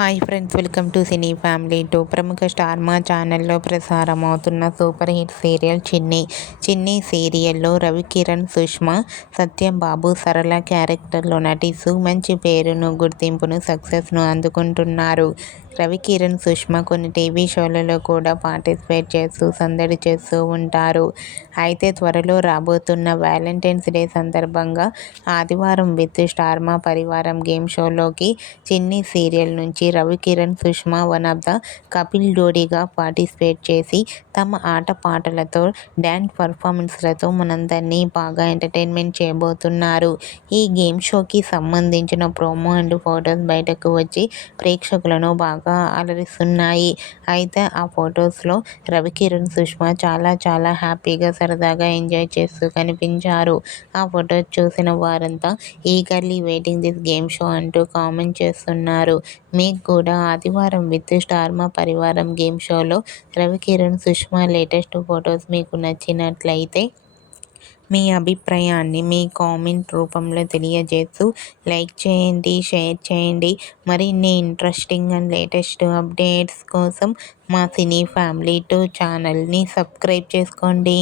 Hi friends, welcome to cine family 2. ప్రముఖ star మా ఛానల్లో ప్రసారం అవుతున్న సూపర్ హిట్ సీరియల్ చిన్ని సీరియల్లో రవికిరణ్, సుష్మా, సత్యం బాబు, సరళ క్యారెక్టర్లో నటిస్తూ మంచి పేరును, గుర్తింపును, సక్సెస్ను అందుకుంటున్నారు. రవికిరణ్, సుష్మా కొన్ని టీవీ షోలలో కూడా పార్టిసిపేట్ చేస్తూ సందడి చేస్తూ ఉంటారు. అయితే త్వరలో రాబోతున్న వ్యాలంటైన్స్ డే సందర్భంగా ఆదివారం విత్ స్టార్ మా పరివారం గేమ్ షోలోకి చిన్ని సీరియల్ నుంచి Ravikiran, Sushma one of the Kapil జోడీగా పార్టిసిపేట్ చేసి తమ ఆటపాటలతో, డ్యాన్స్ పర్ఫార్మెన్స్లతో మనందరినీ బాగా ఎంటర్టైన్మెంట్ చేయబోతున్నారు. ఈ గేమ్ షోకి సంబంధించిన ప్రోమో అండ్ ఫొటోస్ బయటకు వచ్చి ప్రేక్షకులను బాగా అలరిస్తున్నాయి. అయితే ఆ ఫొటోస్లో రవికిరణ్, సుష్మా చాలా హ్యాపీగా, సరదాగా ఎంజాయ్ చేస్తూ కనిపించారు. ఆ ఫొటోస్ చూసిన వారంతా eagerly waiting this game show అంటూ కామెంట్ చేస్తున్నారు. మీకు కూడా ఆదివారం విత్ స్టార్ మా పరివారం గేమ్ షోలో రవికిరణ్, సుష్మా లేటెస్ట్ ఫొటోస్ మీకు నచ్చినట్లయితే మీ అభిప్రాయాన్ని మీ కామెంట్ రూపంలో తెలియజేస్తూ లైక్ చేయండి, షేర్ చేయండి. మరిన్ని ఇంట్రెస్టింగ్ అండ్ లేటెస్ట్ అప్డేట్స్ కోసం మా సినీ ఫ్యామిలీ 2 ఛానల్ని సబ్స్క్రైబ్ చేసుకోండి.